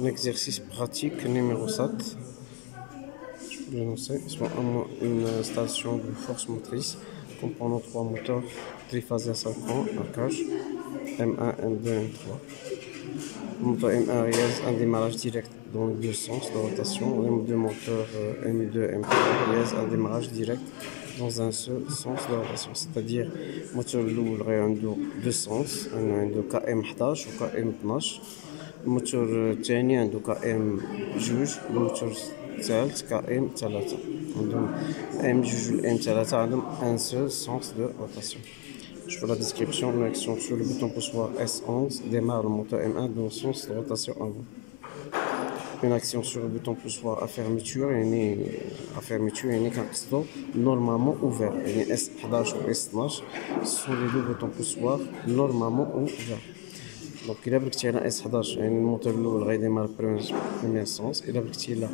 Un exercice pratique numéro 7. Je peux l'énoncer. Soit une station de force motrice comprenant 3 moteurs triphasés à 5 ans à cage M1, M2, M3. Le moteur M1 réalise un démarrage direct dans les deux sens de rotation. Les deux moteurs M2, M3 réalisent un démarrage direct dans un seul sens de rotation. C'est-à-dire, le moteur الأول عنده deux sens, عنده KM 11 و KM 12. الموتور الثاني عنده KM جوج، الموتور الثالث KM 3. عندهم M جوج و M 3 عندهم un seul sens de rotation. Je fais la description. Une action sur le bouton poussoir S11 démarre le moteur M1 dans le sens de rotation avant. Une action sur le bouton poussoir à fermeture كنقصدو normalement ouvert. يعني S11 و S12 sont les deux boutons poussoirs normalement ouverts. دونك إلا بلقتي على S11 يعني الموتور الأول غيديمار premier sens. إلا بلقتي على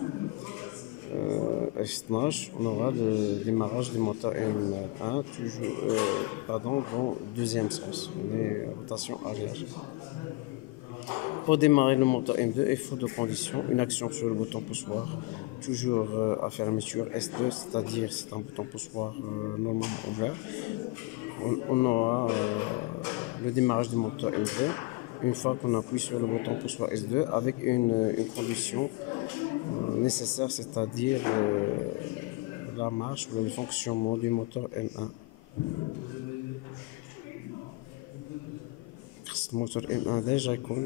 S12, on aura le démarrage du moteur M1 toujours, dans le deuxième sens, les rotations arrière. Pour démarrer le moteur M2, il faut deux conditions. Une action sur le bouton poussoir, toujours à fermeture S2, c'est-à-dire c'est un bouton poussoir normalement ouvert. On aura le démarrage du moteur M2 une fois qu'on appuie sur le bouton poussoir S2 avec une condition nécessaire, c'est-à-dire la marche ou le fonctionnement du moteur M1. Le moteur M1 déjà يكون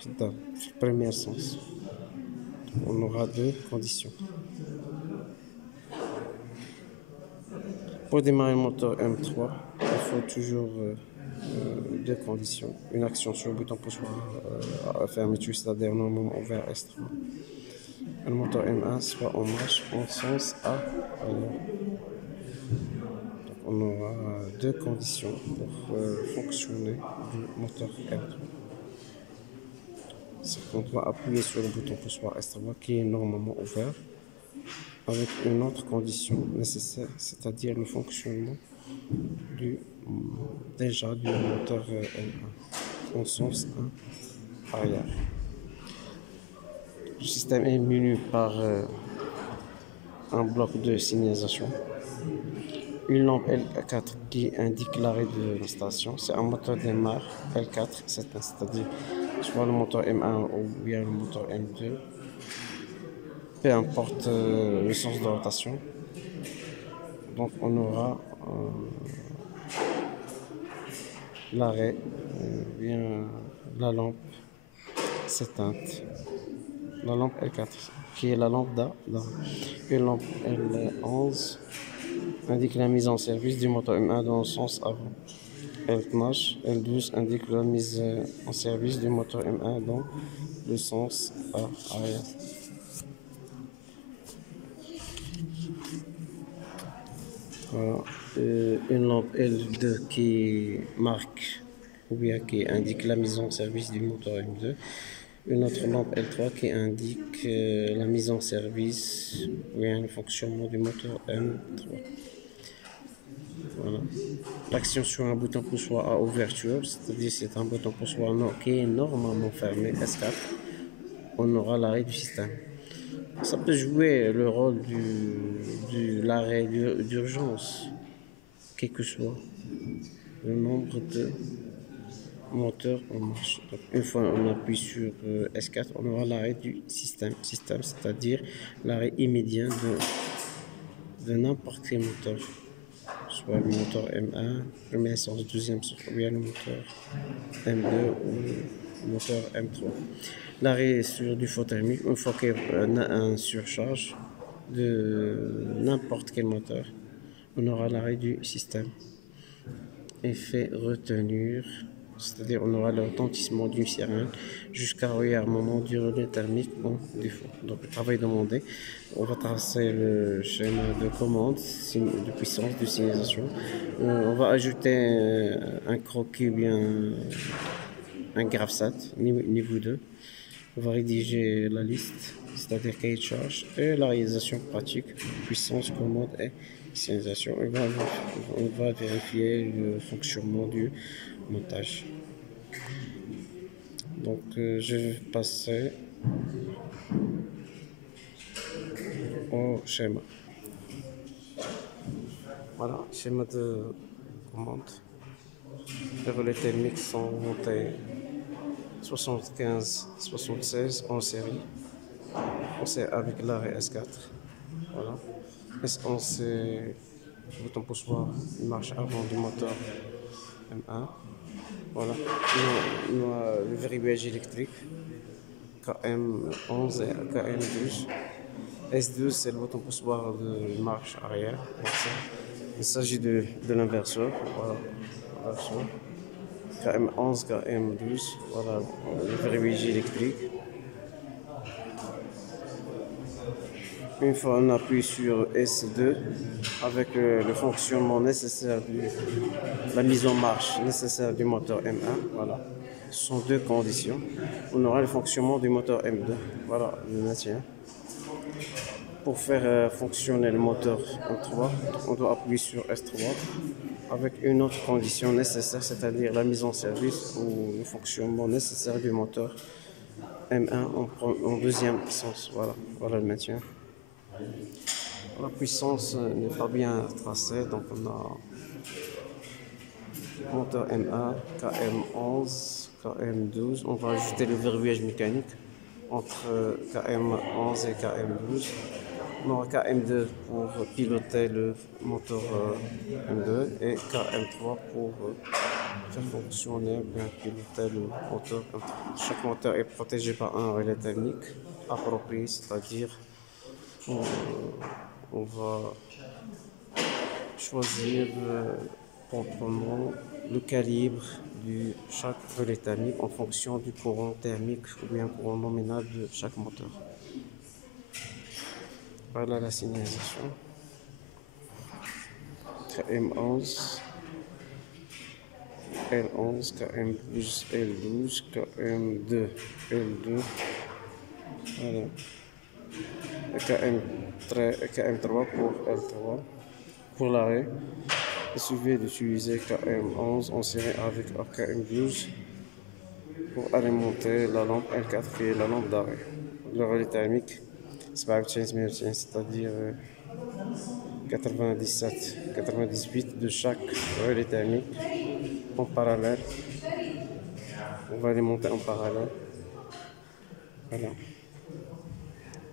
خدام في le premier sens. On aura deux conditions. Pour démarrer le moteur M3, il faut toujours deux conditions. Une action sur le bouton poussoir à fermeture, c'est-à-dire normalement ouvert S3. Le moteur M1 soit en marche en sens A. Donc on aura deux conditions pour fonctionner du moteur M3. C'est qu'on doit appuyer sur le bouton poussoir S3 qui est normalement ouvert avec une autre condition nécessaire, c'est-à-dire le fonctionnement du moteur M1 en sens 1 arrière. Le système est muni par un bloc de signalisation, une lampe L4 qui indique l'arrêt de la station. C'est un moteur démarre L4, c'est-à-dire soit le moteur M1 ou bien le moteur M2, peu importe le sens de rotation. Donc on aura l'arrêt, bien la lampe s'éteinte, la lampe L4 qui est la lampe d'A. Une lampe L11 indique la mise en service du moteur M1 dans le sens avant. L12, L12 indique la mise en service du moteur M1 dans le sens arrière. Voilà. Une lampe L2 qui marque ou bien qui indique la mise en service du moteur M2. Une autre lampe L3 qui indique la mise en service ou bien le fonctionnement du moteur M3. Voilà. L'action sur un bouton poussoir à ouverture, c'est-à-dire c'est un bouton poussoir qui est normalement fermé, S4, on aura l'arrêt du système. Ça peut jouer le rôle de l'arrêt d'urgence, quel que soit le nombre de moteurs en marche. Donc, une fois on appuie sur S4, on aura l'arrêt du système, c'est-à-dire l'arrêt immédiat de n'importe quel moteur, soit le moteur M1, premier sens, deuxième sens, ou bien le moteur M2 ou le moteur M3. L'arrêt sur du faux thermique, une fois qu'il y a un surcharge de n'importe quel moteur, on aura l'arrêt du système. Effet retenir, c'est-à-dire on aura le retentissement d'une sirène jusqu'à un moment du relais thermique en défaut. Donc le travail demandé, on va tracer le schéma de commande de puissance de signalisation. On va ajouter un croquis ou bien un GraphSat niveau 2. On va rédiger la liste, c'est-à-dire cahier de charge, et la réalisation pratique, puissance, commande et signalisation. On va vérifier le fonctionnement du montage. Donc je vais passer au schéma. Voilà, schéma de commande. Les relais thermiques sont montés 75-76 en série. On sait avec l'arrêt S4. Voilà. S11 c'est le bouton poussoir, il marche avant du moteur M1. Voilà. On a le verrouillage électrique KM11 et KM12. S12 c'est le bouton poussoir de marche arrière. Il s'agit de l'inverseur. Voilà. Inverseur. KM11, KM12, voilà le verrouillage électrique. Une fois on appuie sur S2 avec le fonctionnement nécessaire la mise en marche nécessaire du moteur M1, voilà. Ce sont deux conditions. On aura le fonctionnement du moteur M2, voilà le maintien. Pour faire fonctionner le moteur M3, on doit appuyer sur S3 avec une autre condition nécessaire, c'est-à-dire la mise en service ou le fonctionnement nécessaire du moteur M1 en deuxième sens. Voilà le maintien. La puissance n'est pas bien tracée, donc on a moteur M1, KM11, KM12. On va ajouter le verrouillage mécanique entre KM11 et KM12. On aura KM2 pour piloter le moteur M2 et KM3 pour faire fonctionner, bien piloter le moteur M3. Chaque moteur est protégé par un relais thermique approprié, c'est-à-dire on va choisir proprement le calibre de chaque relais thermique en fonction du courant thermique ou bien courant nominal de chaque moteur. Voilà la signalisation. KM11, L11, KM12, L12, KM2, L2. Voilà. KM3 pour L3. Pour l'arrêt, il suffit d'utiliser KM11 en série avec KM12 pour alimenter la lampe L4 qui est la lampe d'arrêt. Le relais thermique, c'est-à-dire 98 de chaque relais thermique en parallèle. On va les monter en parallèle.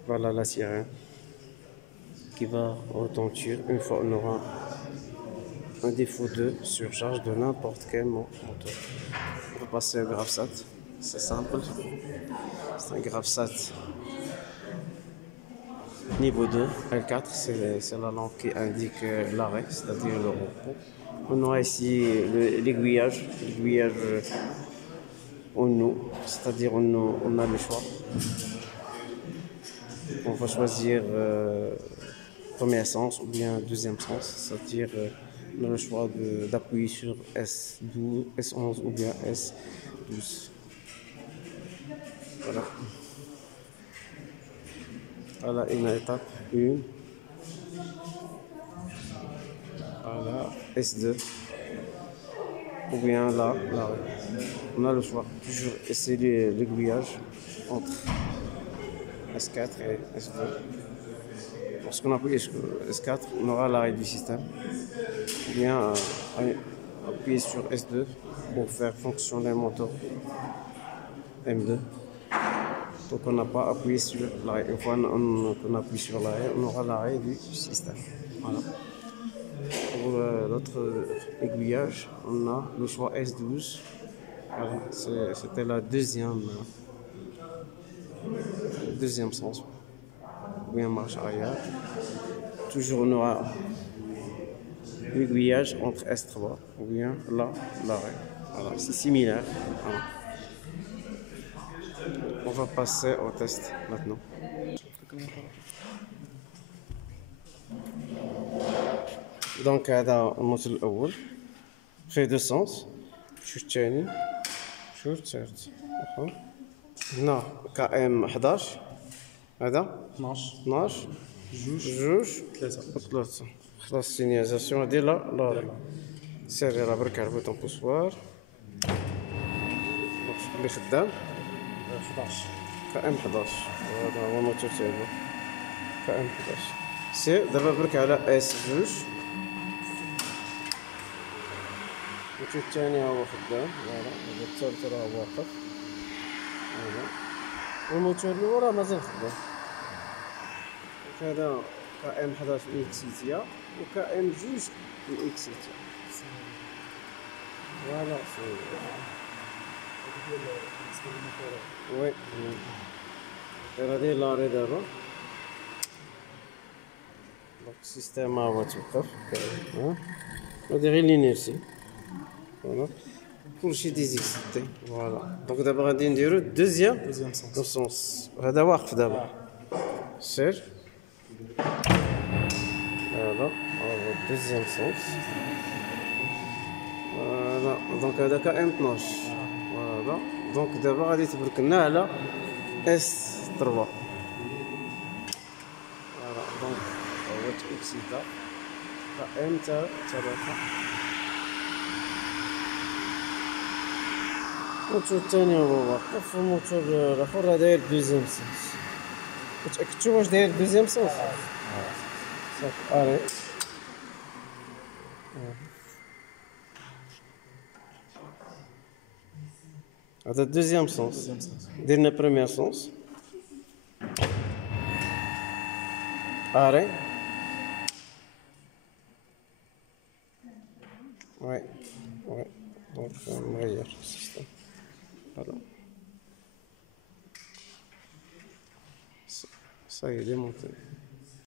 Voilà la sirène qui va retentir une fois on aura un défaut de surcharge de n'importe quel moteur. On va passer au GraphSat. C'est simple. C'est un GraphSat niveau 2. L4, c'est la lampe qui indique l'arrêt, c'est-à-dire le repos. On aura ici l'aiguillage en nous, c'est-à-dire on a le choix. On va choisir premier sens ou bien deuxième sens, c'est-à-dire on a le choix d'appuyer sur S12, S11 ou bien S12. Voilà. Voilà une étape 1. Voilà S2. Ou bien là. On a le choix. Toujours essayer l'aiguillage entre S4 et S2. Lorsqu'on appuie sur S4, on aura l'arrêt du système. Ou bien appuyer sur S2 pour faire fonctionner le moteur M2. Donc on n'a pas appuyé sur l'arrêt. Une fois qu'on appuie sur l'arrêt, on aura l'arrêt du système. Voilà. Pour l'autre aiguillage, on a le choix S12. Voilà. C'était la deuxième sens. Ou bien marche arrière. Toujours on aura l'aiguillage entre S3 ou bien là, l'arrêt. Voilà, c'est similaire. Voilà. On va passer au test maintenant. Donc هذا الموتور الأول فيه دو سونس. شوف الثاني شوف الثالث. هنا KM 11 هذا 12 جوج ثلاثة. خلاص السينياليزاسيون هادي لا سيري راه برك على البوطون بوسوار اللي خدام. 11. KM 11. هذا هو الموتور تاعو KM 11. سير دابا برك على اس 2. الموتور الثاني ها هو خدام، فوالا هذا الثالث راه واقف، فوالا، والموتور الاول راه مازال خدام. هذا KM 11 إكسيتيا و KM 2 إكسيتيا، فوالا وي. هذا لاري دابا، دونك السيستيم ها هو توقف، ها هادي غير لينيرسي، فوالا كلشي ديزيكسيتي، فوالا. دونك دابا غادي نديرو دوزيام سونس، هذا واقف دابا، سير فوالا هو دوزيام سونس، فوالا. دونك هذا KM 12، فوالا. دونك دابا غادي تبرك لنا على اس 3، فوالا. دونك هو تإكسيتا KM تاع 3. الموتور الثاني هو واقف، والموتور الاخر راه داير دوزيام سونس. متأكدتو واش داير دوزيام سونس؟ صافي اري. هذا دوزيام سونس، درنا بروميير سونس، اري. وي وي. دونك نغير السيستم، فوالا. صاي ديمونتي.